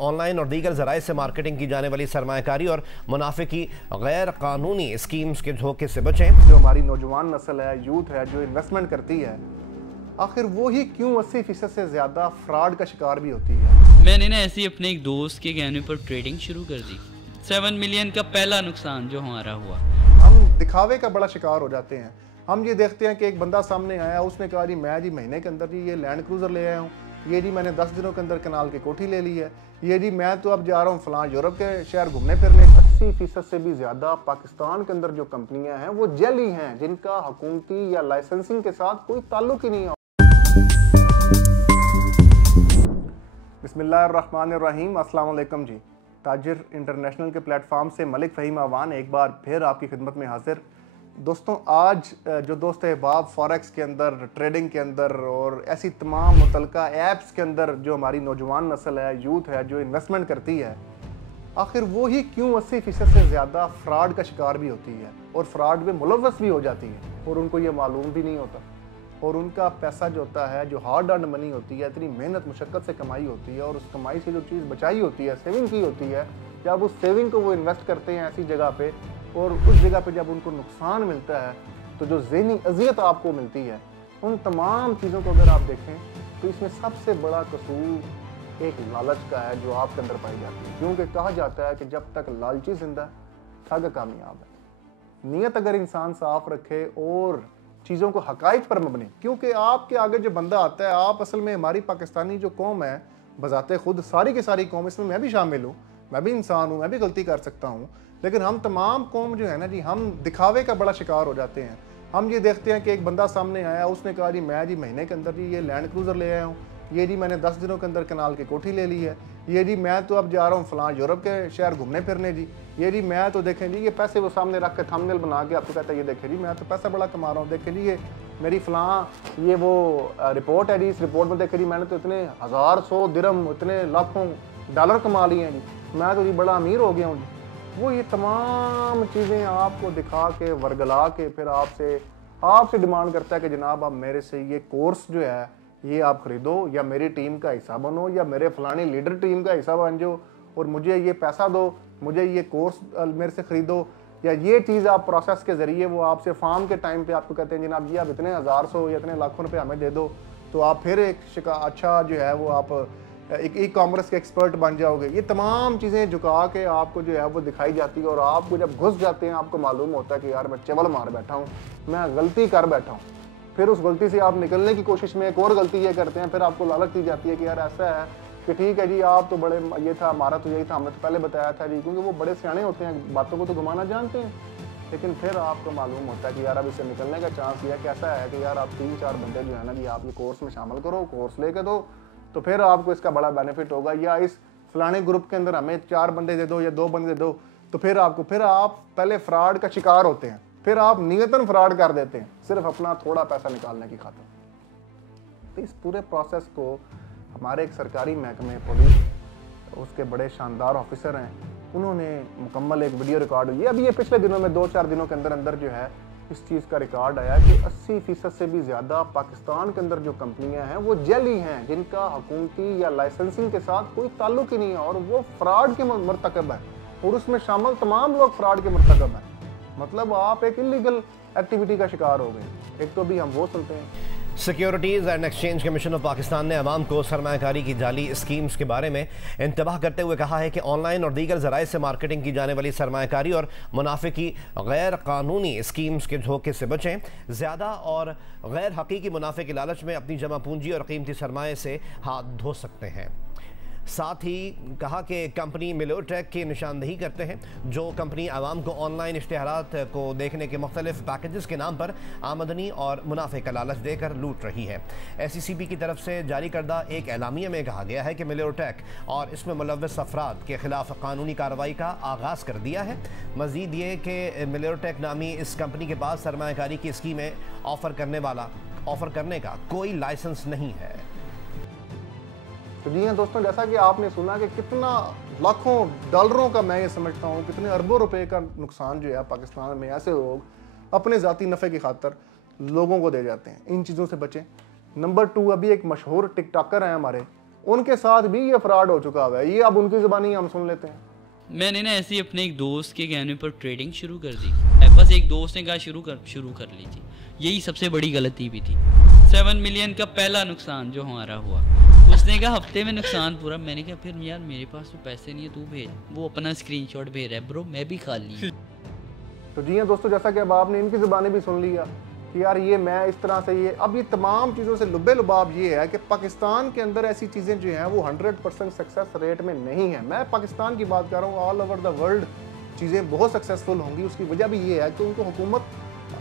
Online और दीगर ज़राए से मार्केटिंग की जाने वाली सरमायाकारी और मुनाफे की गैर कानूनी स्कीम्स के धोखे से बचें। जो हमारी नौजवान नस्ल है, यूथ है, जो इन्वेस्टमेंट करती है, आखिर वो ही क्यों 80% से ज़्यादा फ्रॉड का शिकार भी होती है। मैंने ना ऐसे ही अपने एक दोस्त के कहने पर ट्रेडिंग शुरू कर दी। 7 मिलियन का पहला नुकसान जो हमारा हुआ। हम दिखावे का बड़ा शिकार हो जाते हैं। हम ये देखते हैं कि एक बंदा सामने आया, उसने कहा जी मैं जी महीने के अंदर जी ये लैंड क्रूज़र ले आया हूँ, ये जी मैंने 10 दिनों के अंदर कनाल की कोठी ले ली है, ये जी मैं तो अब जा रहा हूँ फलां यूरोप के शहर घूमने फिरने। 80% से भी ज़्यादा पाकिस्तान के अंदर जो कंपनियां हैं वो जैली हैं, जिनका हुकूमती या लाइसेंसिंग के साथ कोई ताल्लुक ही नहीं है। बिस्मिल्लाहिर्रहमानिर्रहीम, अस्सलाम वालेकुम जी। ताजिर इंटरनेशनल के प्लेटफॉर्म से मलिक फ़हीम अवान एक बार फिर आपकी खिदमत में हाजिर। दोस्तों, आज जो दोस्त अहबाब फॉरेक्स के अंदर, ट्रेडिंग के अंदर और ऐसी तमाम मुतलका ऐप्स के अंदर जो हमारी नौजवान नस्ल है, यूथ है, जो इन्वेस्टमेंट करती है, आखिर वो ही क्यों 80% से ज़्यादा फ्रॉड का शिकार भी होती है और फ्रॉड में मुलव्वस भी हो जाती है और उनको ये मालूम भी नहीं होता। और उनका पैसा जो होता है, जो हार्ड अर्न मनी होती है, इतनी मेहनत मुशक्क़त से कमाई होती है और उस कमाई से जो चीज़ बचाई होती है, सेविंग की होती है, जब उस सेविंग को वो इन्वेस्ट करते हैं ऐसी जगह पे और उस जगह पे जब उनको नुकसान मिलता है तो जो ज़हनी अज़ियत आपको मिलती है, उन तमाम चीज़ों को अगर आप देखें तो इसमें सबसे बड़ा कसूर एक लालच का है जो आपके अंदर पाई जाती है। क्योंकि कहा जाता है कि जब तक लालची जिंदा ठग कामयाब है। नीयत अगर इंसान साफ रखे और चीज़ों को हकाइक पर मबनी, क्योंकि आपके आगे जो बंदा आता है, आप असल में हमारी पाकिस्तानी जो कौम है बजाते खुद सारी की सारी कौम, इसमें मैं भी शामिल हूँ, मैं भी इंसान हूँ, मैं भी गलती कर सकता हूँ, लेकिन हम तमाम कौम जो है ना जी, हम दिखावे का बड़ा शिकार हो जाते हैं। हम ये देखते हैं कि एक बंदा सामने आया, उसने कहा जी मैं जी महीने के अंदर जी ये लैंड क्रूज़र ले आया हूँ, ये जी मैंने 10 दिनों के अंदर कनाल की कोठी ले ली है, ये जी मैं तो अब जा रहा हूँ फलां यूरोप के शहर घूमने फिरने जी, ये जी मैं तो देखें जी ये पैसे वो सामने रख के थंबनेल बना के आपको कहता है ये देखें जी मैं तो पैसा बड़ा कमा रहा हूँ, देखें जी ये मेरी फलां ये वो रिपोर्ट है जी, इस रिपोर्ट में देखें जी मैंने तो इतने 1000 दिरहम, इतने लाखों डॉलर कमा लिए हैं जी, मैं तो जी बड़ा अमीर हो गया हूँ जी। वो ये तमाम चीज़ें आपको दिखा के वर्गला के फिर आपसे डिमांड करता है कि जनाब आप मेरे से ये कोर्स जो है ये आप ख़रीदो, या मेरी टीम का हिस्सा बनो, या मेरे फलानी लीडर टीम का हिस्सा बन जाओ और मुझे ये पैसा दो, मुझे ये कोर्स मेरे से ख़रीदो, या ये चीज़ आप प्रोसेस के ज़रिए वो आपसे फार्म के टाइम पे आपको कहते हैं जनाब ये आप इतने 1000 या इतने लाखों रुपए हमें दे दो तो आप फिर एक अच्छा जो है वो आप एक ई कॉमर्स के एक्सपर्ट बन जाओगे। ये तमाम चीज़ें झुका के आपको जो है वो दिखाई जाती है और आपको जब घुस जाते हैं आपको मालूम होता है कि यार मैं चवल मार बैठा हूँ, मैं गलती कर बैठा हूँ। फिर उस गलती से आप निकलने की कोशिश में एक और गलती ये करते हैं, फिर आपको लालच दी जाती है कि यार ऐसा है कि ठीक है जी आप तो बड़े ये था, हमारा तो यही था, हमने तो पहले बताया था जी, क्योंकि वो बड़े सियाने होते हैं, बातों को तो घुमाना जानते हैं। लेकिन फिर आपको मालूम होता है कि यार अब इससे निकलने का चांस ये कैसा है कि यार आप 3-4 बंदे जो है ना जी आप ये कोर्स में शामिल करो, कोर्स लेके दो तो फिर आपको इसका बड़ा बेनिफिट होगा, या इस फलाने ग्रुप के अंदर हमें 4 बंदे दे दो या 2 बंदे दे दो, तो फिर आप पहले फ्रॉड का शिकार होते हैं, फिर आप नियतन फ्रॉड कर देते हैं सिर्फ अपना थोड़ा पैसा निकालने की खातिर। तो इस पूरे प्रोसेस को हमारे एक सरकारी महकमे पुलिस, उसके बड़े शानदार ऑफिसर हैं, उन्होंने मुकम्मल एक वीडियो रिकॉर्ड हुई है अभी ये पिछले दिनों में 2-4 दिनों के अंदर अंदर जो है इस चीज़ का रिकॉर्ड आया कि 80% से भी ज़्यादा पाकिस्तान के अंदर जो कंपनियां हैं वो जैली हैं, जिनका हुकूमती या लाइसेंसिंग के साथ कोई ताल्लुक ही नहीं है और वो फ्रॉड के मरतकब है और उसमें शामिल तमाम लोग फ्रॉड के मरतकब हैं। मतलब आप एक इलीगल एक्टिविटी का शिकार हो गए। एक तो अभी हम वो सुनते हैं। Securities and exchange commission of Pakistan ने अवाम को सरमायाकारी की जाली स्कीम्स के बारे में इंतबाह करते हुए कहा है कि ऑनलाइन और दीगर ज़राए से मार्केटिंग की जाने वाली सरमायाकारी और मुनाफे की गैर कानूनी स्कीम्स के धोखे से बचें। ज़्यादा और गैर हकीकी मुनाफे के लालच में अपनी जमा पूंजी और कीमती सरमाए से हाथ धो सकते हैं। साथ ही कहा कि कंपनी मिलोटेक की निशानदेही करते हैं, जो कंपनी आवाम को ऑनलाइन इश्तिहारात को देखने के मुख्तलिफ पैकेजेस के नाम पर आमदनी और मुनाफे का लालच देकर लूट रही है। SECB की तरफ से जारी करदा एक एलामिया में कहा गया है कि मिलोटेक और इसमें मुलव्वस अफराद के खिलाफ कानूनी कार्रवाई का आगाज़ कर दिया है। मज़ीद ये कि मिलोटेक नामी इस कंपनी के पास सरमायाकारी की स्कीमें ऑफ़र करने का कोई लाइसेंस नहीं है। तो जी हाँ दोस्तों, जैसा कि आपने सुना कि कितना लाखों डॉलरों का, मैं ये समझता हूँ कितने अरबों रुपए का नुकसान जो है पाकिस्तान में ऐसे लोग अपने ज़ाती नफ़े की खातर लोगों को दे जाते हैं। इन चीज़ों से बचें। नंबर 2, अभी एक मशहूर टिकटॉकर हैं हमारे, उनके साथ भी ये फ्रॉड हो चुका हुआ है। ये अब उनकी ज़बानी हम सुन लेते हैं। मैंने ना ऐसे ही अपने एक दोस्त के कहने पर ट्रेडिंग शुरू कर दी। बस एक दोस्त ने कहा शुरू कर ली थी। यही सबसे बड़ी गलती भी थी। 7 मिलियन का पहला नुकसान जो हमारा हुआ, उसने कहा हफ्ते में नुकसान पूरा। मैंने कहा फिर यार मेरे पास तो पैसे नहीं है, तू भेज। वो अपना स्क्रीनशॉट भेज रहा है, ब्रो मैं भी खाली। तो जी हाँ दोस्तों, जैसा कि अब आपने इनकी ज़बानी भी सुन लिया कि यार ये मैं इस तरह से ये अब ये तमाम चीज़ों से लुब्बे लुबाब ये है कि पाकिस्तान के अंदर ऐसी चीज़ें जो हैं वो 100% सक्सेस रेट में नहीं है। मैं पाकिस्तान की बात कर रहा हूँ, ऑल ओवर द वर्ल्ड चीज़ें बहुत सक्सेसफुल होंगी। उसकी वजह भी ये है कि उनको हुकूमत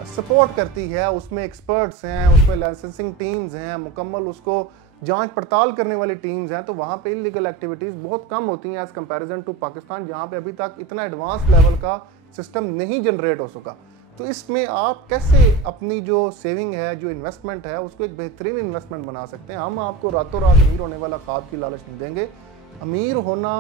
सपोर्ट करती है, उसमें एक्सपर्ट्स हैं, उसमें लाइसेंसिंग टीम्स हैं, मुकम्मल उसको जांच पड़ताल करने वाली टीम्स हैं। तो वहाँ पे इलीगल एक्टिविटीज़ बहुत कम होती हैं एज़ कंपैरिजन टू पाकिस्तान, जहाँ पे अभी तक इतना एडवांस लेवल का सिस्टम नहीं जनरेट हो सका। तो इसमें आप कैसे अपनी जो सेविंग है, जो इन्वेस्टमेंट है, उसको एक बेहतरीन इन्वेस्टमेंट बना सकते हैं। हम आपको रातों रात अमीर होने वाला ख्वाब की लालच नहीं देंगे। अमीर होना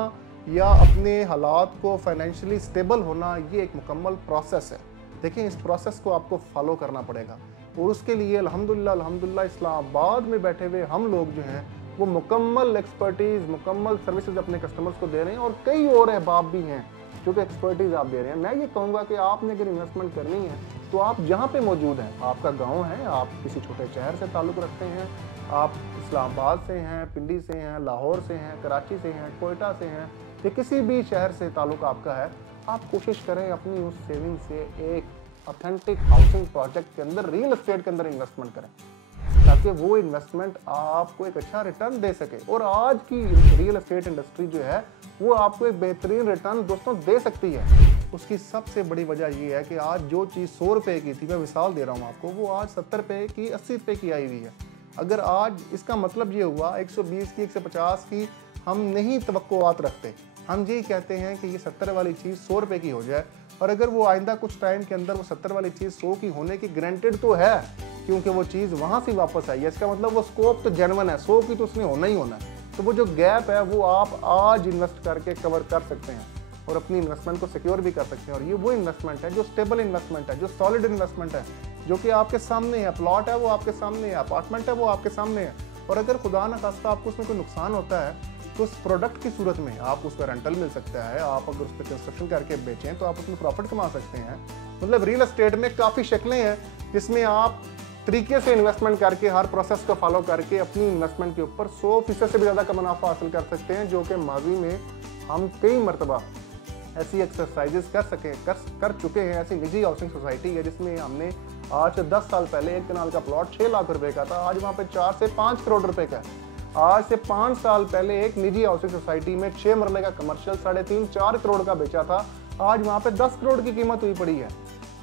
या अपने हालात को फाइनेंशियली स्टेबल होना ये एक मुकम्मल प्रोसेस है। देखिए, इस प्रोसेस को आपको फॉलो करना पड़ेगा और उसके लिए अल्हम्दुलिल्लाह इस्लामाबाद में बैठे हुए हम लोग जो हैं वो मुकम्मल एक्सपर्टीज़, मुकम्मल सर्विसेज अपने कस्टमर्स को दे रहे हैं और कई और अहबाब भी हैं जो कि एक्सपर्टीज़ आप दे रहे हैं। मैं ये कहूँगा कि आपने अगर इन्वेस्टमेंट करनी है तो आप जहाँ पे मौजूद हैं, आपका गांव है, आप किसी छोटे शहर से ताल्लुक़ रखते हैं, आप इस्लामाबाद से हैं, पिंडी से हैं, लाहौर से हैं, कराची से हैं, कोयटा से हैं, या किसी भी शहर से ताल्लुक़ आपका है, आप कोशिश करें अपनी उस सेविंग से एक ऑथेंटिक हाउसिंग प्रोजेक्ट के अंदर, रियल एस्टेट के अंदर इन्वेस्टमेंट करें ताकि वो इन्वेस्टमेंट आपको एक अच्छा रिटर्न दे सके। और आज की रियल एस्टेट इंडस्ट्री जो है वो आपको एक बेहतरीन रिटर्न दोस्तों दे सकती है। उसकी सबसे बड़ी वजह ये है कि आज जो चीज़ 100 रुपये की थी, मैं मिसाल दे रहा हूँ आपको, वो आज 70 रुपये की, 80 रुपये की आई हुई है। अगर आज इसका मतलब ये हुआ 120 की, 150 की हम नहीं तवक्कुआत रखते, हम यही कहते हैं कि ये 70 वाली चीज़ 100 रुपये की हो जाए, और अगर वो आइंदा कुछ टाइम के अंदर वो 70 वाली चीज़ 100 की होने की गारंटेड तो है क्योंकि वो चीज़ वहाँ से वापस आई है, इसका मतलब वो स्कोप तो जेन्युइन है, 100 की तो उसने होना ही होना है। तो वो जो गैप है वो आप आज इन्वेस्ट करके कवर कर सकते हैं और अपनी इन्वेस्टमेंट को सिक्योर भी कर सकते हैं। और ये वो इन्वेस्टमेंट है जो स्टेबल इन्वेस्टमेंट है, जो सॉलिड इन्वेस्टमेंट है, जो कि आपके सामने है। प्लॉट है वो आपके सामने है, अपार्टमेंट है वो आपके सामने है। और अगर खुदा न खास्ता आपको उसमें कोई नुकसान होता है तो उस प्रोडक्ट की सूरत में आप उसका रेंटल मिल सकता है, आप अगर उस पर कंस्ट्रक्शन करके बेचें तो आप उसमें प्रॉफिट कमा सकते हैं। मतलब रियल एस्टेट में काफ़ी शक्लें हैं जिसमें आप तरीके से इन्वेस्टमेंट करके, हर प्रोसेस को फॉलो करके अपनी इन्वेस्टमेंट के ऊपर 100% से भी ज़्यादा का मुनाफा हासिल कर सकते हैं, जो कि माजी में हम कई मरतबा ऐसी एक्सरसाइजेस कर चुके हैं। ऐसी निजी हाउसिंग सोसाइटी है जिसमें हमने आज से 10 साल पहले एक कनाल का प्लॉट 6 लाख रुपए का था, आज वहाँ पे 4 से 5 करोड़ रुपए का है। आज से 5 साल पहले एक निजी हाउसिंग सोसाइटी में 6 मरले का कमर्शियल 3.5-4 करोड़ का बेचा था, आज वहाँ पे 10 करोड़ की कीमत हुई पड़ी है।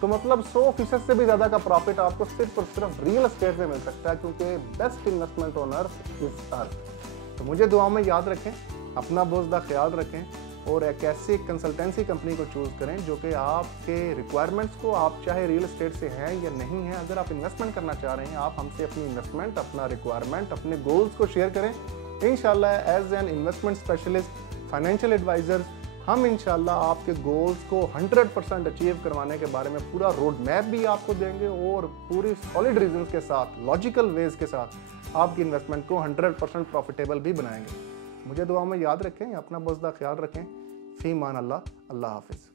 तो मतलब 100% से भी ज़्यादा का प्रॉफिट आपको सिर्फ और सिर्फ रियल एस्टेट में मिल सकता है, क्योंकि best investment owner is earth. तो मुझे दुआ में याद रखें, अपना बहुत ज़्यादा ख्याल रखें और एक ऐसी कंसल्टेंसी कंपनी को चूज़ करें जो कि आपके रिक्वायरमेंट्स को, आप चाहे रियल एस्टेट से हैं या नहीं हैं, अगर आप इन्वेस्टमेंट करना चाह रहे हैं, आप हमसे अपनी इन्वेस्टमेंट, अपना रिक्वायरमेंट, अपने गोल्स को शेयर करें। इंशाल्लाह as an investment specialist, financial advisor, हम इंशाल्लाह आपके गोल्स को 100% अचीव करवाने के बारे में पूरा रोड मैप भी आपको देंगे और पूरी सॉलिड रीजंस के साथ, लॉजिकल वेज के साथ आपकी इन्वेस्टमेंट को 100% प्रॉफिटेबल भी बनाएंगे। मुझे दुआ में याद रखें, अपना बहुत ज़्यादा ख्याल रखें। फी मान अल्लाह, अल्लाह हाफिज़।